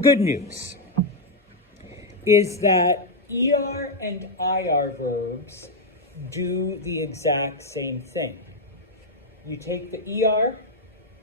Good news is that ER and IR verbs do the exact same thing. You take the ER,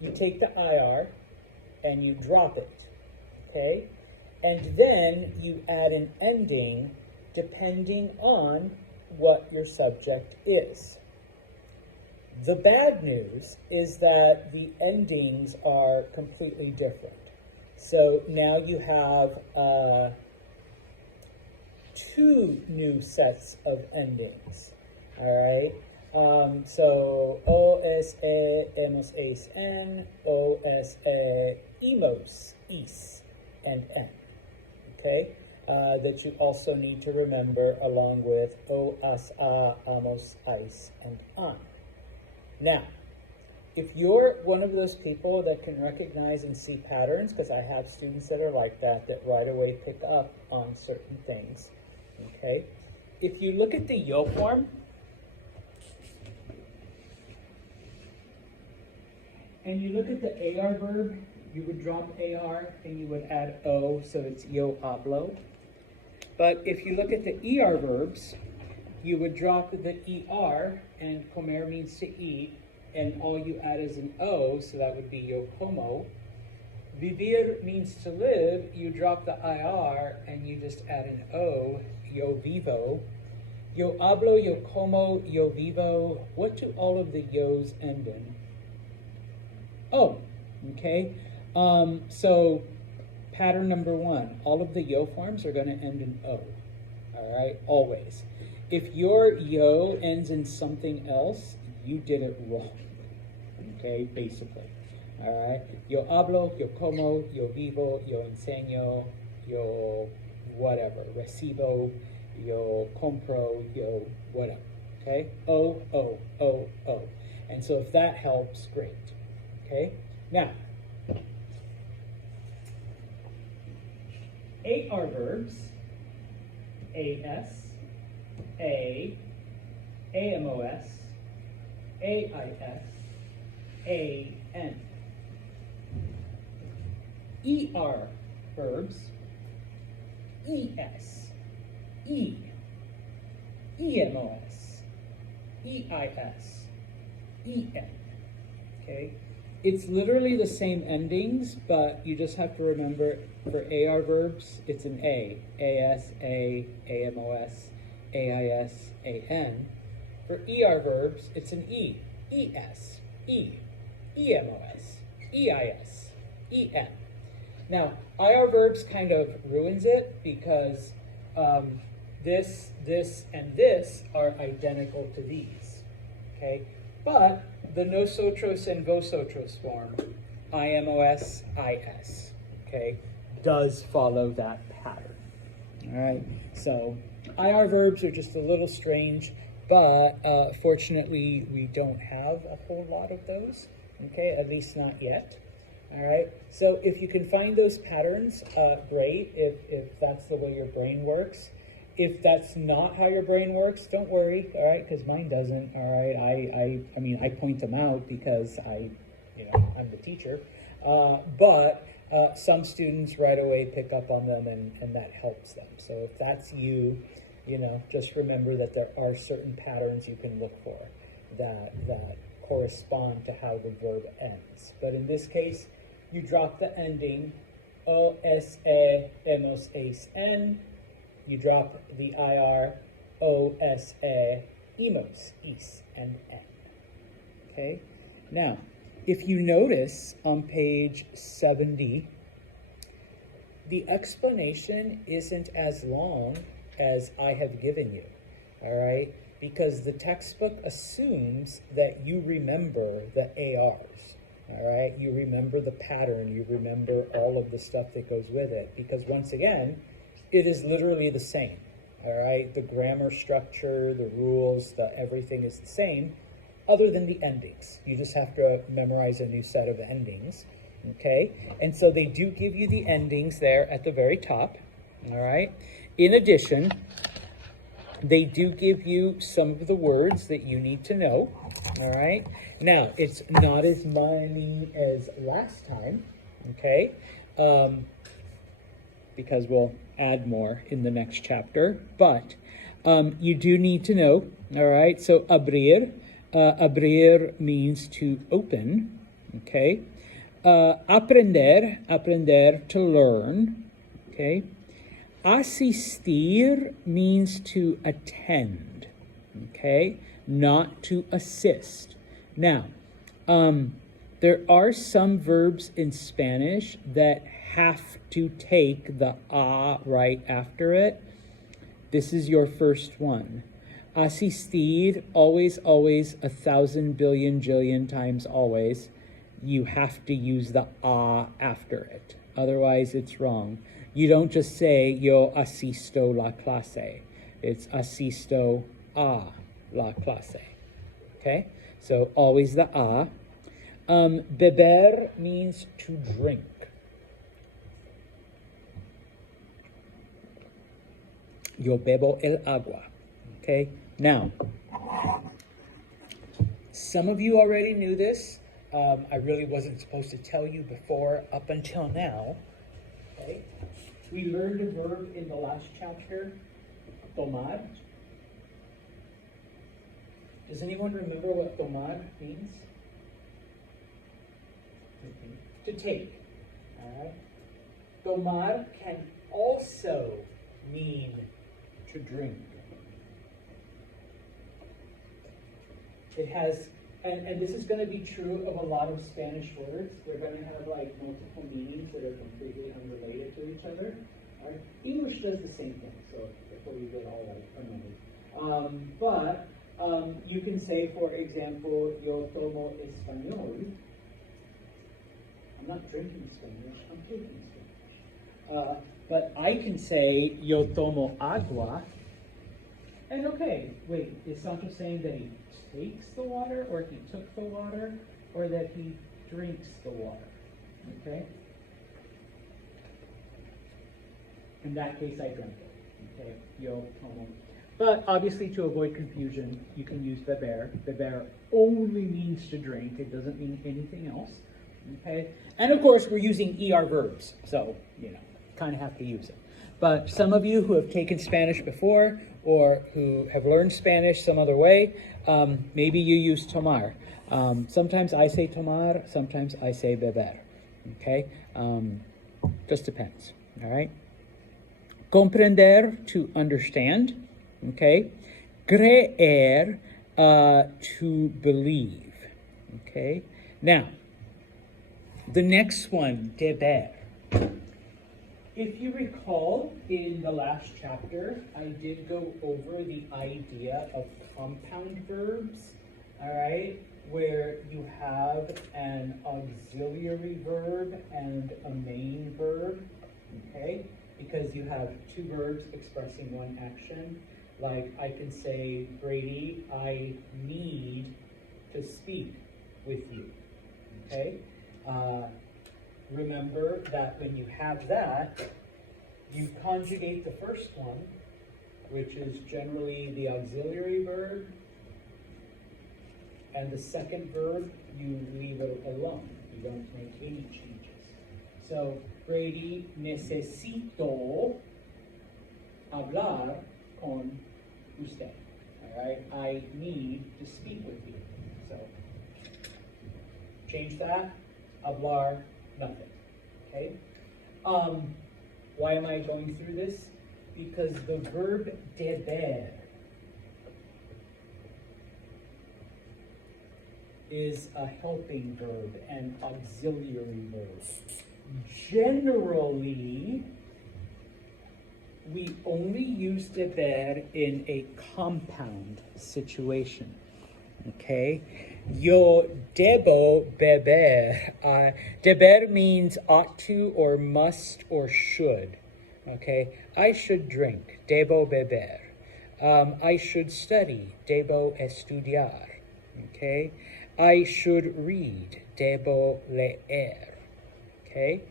you take the IR, and you drop it, okay? And then you add an ending depending on what your subject is. The bad news is that the endings are completely different. So now you have two new sets of endings, all right? So OSE, hemos, es, en, OSE, imos, is, and en, okay? That you also need to remember along with o, as, a, amos, ais, and an. Now, if you're one of those people that can recognize and see patterns, because I have students that are like that right away pick up on certain things, okay? If you look at the yo form, and you look at the AR verb, you would drop AR and you would add O, so it's yo hablo. But if you look at the ER verbs, you would drop the ER, and comer means to eat, and all you add is an O, so that would be yo como. Vivir means to live, you drop the IR, and you just add an O, yo vivo. Yo hablo, yo como, yo vivo. What do all of the yos end in? O, okay? So pattern number one, all of the yo forms are going to end in O, all right, always. If your yo ends in something else, you did it wrong, okay, basically, all right? Yo hablo, yo como, yo vivo, yo enseño, yo whatever, recibo, yo compro, yo whatever, okay? O, O, O, O. And so if that helps, great, okay? Now, AR verbs, AS, A, AMOS, AIS, AN. ER verbs, ES, E, EMOS, EIS, EN, okay? It's literally the same endings, but you just have to remember for AR verbs, it's an A, AS, A, AMOS, AIS, AN. For ER verbs, it's an E, ES, E, EMOS, EIS, EN. Now, IR verbs kind of ruins it because this, and this are identical to these, okay? But the nosotros and vosotros form, IMOS, IS, okay, does follow that pattern, all right? So IR verbs are just a little strange, but fortunately we don't have a whole lot of those, okay, at least not yet, all right? So if you can find those patterns, great, if that's the way your brain works. If that's not how your brain works, don't worry, all right, because mine doesn't, all right? I mean, I point them out because I'm the teacher, but some students right away pick up on them, and that helps them. So if that's you, just remember that there are certain patterns you can look for that correspond to how the verb ends. But in this case, you drop the ending, OSE, hemos, es, en. You drop the IR, OSE, imos, is, and en. Okay? Now, if you notice on page 70, the explanation isn't as long as I have given you, all right? Because the textbook assumes that you remember the ARs, all right? You remember the pattern, you remember all of the stuff that goes with it, because once again, it is literally the same, all right? The grammar structure, the rules, everything is the same, other than the endings. You just have to memorize a new set of endings, okay? And so they do give you the endings there at the very top, all right? In addition, they do give you some of the words that you need to know, all right? Now, it's not as many as last time, okay? because we'll add more in the next chapter. But you do need to know, all right? So abrir, abrir means to open, okay? Aprender, aprender, to learn, okay? Asistir means to attend, okay? Not to assist. Now, there are some verbs in Spanish that have to take the a right after it. This is your first one. Asistir, always, always, 1,000 billion jillion times always. You have to use the a after it. Otherwise, it's wrong. You don't just say, yo asisto la clase. It's asisto a la clase. Okay? So always the a. Beber means to drink. Yo bebo el agua. Okay? Now, some of you already knew this. I really wasn't supposed to tell you before up until now. Okay? We learned a verb in the last chapter, tomar. Does anyone remember what tomar means? To take. All right? Tomar can also mean to drink. It has, and this is going to be true of a lot of Spanish words. They're going to have like multiple meanings that are completely unrelated to each other. All right? English does the same thing, so before you get all like annoyed. But you can say, for example, yo tomo español. I'm not drinking Spanish, I'm taking Spanish. But I can say, yo tomo agua. And okay, wait, is Sancho saying that he takes the water, or he took the water, or that he drinks the water? Okay? In that case, I drank it. Okay, yo tomo. But obviously, to avoid confusion, you can use beber. Beber only means to drink. It doesn't mean anything else. Okay? And of course, we're using ER verbs, so, you know, kind of have to use it. But some of you who have taken Spanish before, or who have learned Spanish some other way, maybe you use tomar. Sometimes I say tomar, sometimes I say beber. Okay? Just depends. All right? Comprender, to understand. Okay? Creer, to believe. Okay? Now, the next one, deber. If you recall, in the last chapter, I did go over the idea of compound verbs, all right, where you have an auxiliary verb and a main verb, okay, because you have two verbs expressing one action. Like I can say, Brady, I need to speak with you, okay? Remember that when you have that, you conjugate the first one, which is generally the auxiliary verb, and the second verb, you leave it alone. You don't make any changes. So, Brady, necesito hablar con usted. All right? I need to speak with you. So, change that, hablar, nothing. Okay? Why am I going through this? Because the verb deber is a helping verb, an auxiliary verb. Generally, we only use deber in a compound situation. Okay? Yo debo beber. Deber means ought to or must or should. Okay? I should drink. Debo beber. I should study. Debo estudiar. Okay? I should read. Debo leer. Okay?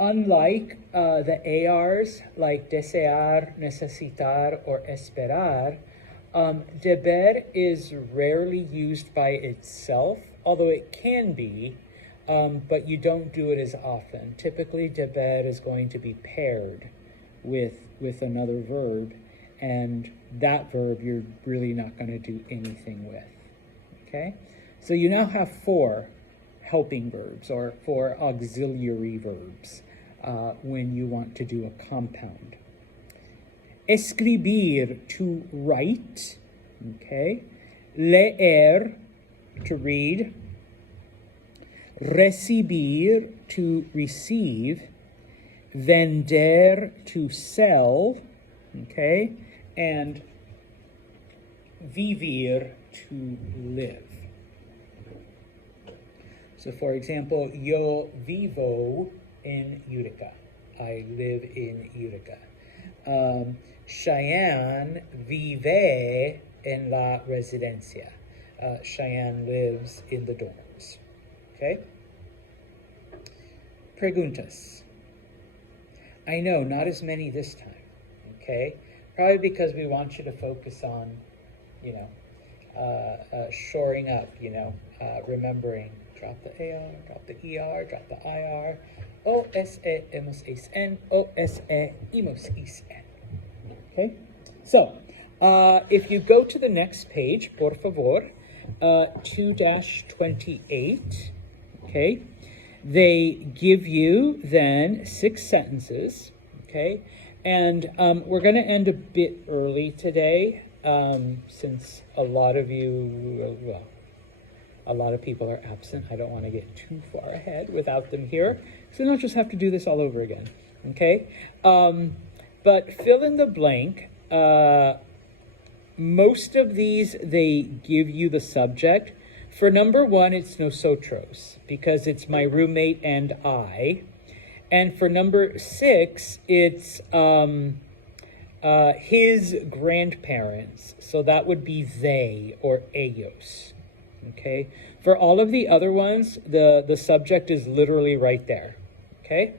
Unlike the ARs like desear, necesitar, or esperar, deber is rarely used by itself, although it can be. but you don't do it as often. Typically, debed is going to be paired with another verb, and that verb you're really not going to do anything with, okay? So you now have 4 helping verbs or 4 auxiliary verbs when you want to do a compound. Escribir, to write, okay? Leer, to read. Recibir, to receive. Vender, to sell, okay? And vivir, to live. So for example, yo vivo en Utica. I live in Utica. Cheyenne vive en la residencia. Cheyenne lives in the dorms. Okay? Preguntas. I know, not as many this time. Okay? Probably because we want you to focus on, shoring up, remembering. Drop the AR, drop the ER, drop the IR. OSE, hemos is N, OSE, hemos is N. Okay? So, if you go to the next page, por favor, 2-28, okay? They give you then 6 sentences, okay? And we're going to end a bit early today since a lot of you, a lot of people are absent. I don't want to get too far ahead without them here. So you don't just have to do this all over again, okay? But fill in the blank. Most of these, they give you the subject. For number 1, it's nosotros, because it's my roommate and I. And for number 6, it's his grandparents. So that would be they or ellos. Okay? For all of the other ones, the subject is literally right there. Okay?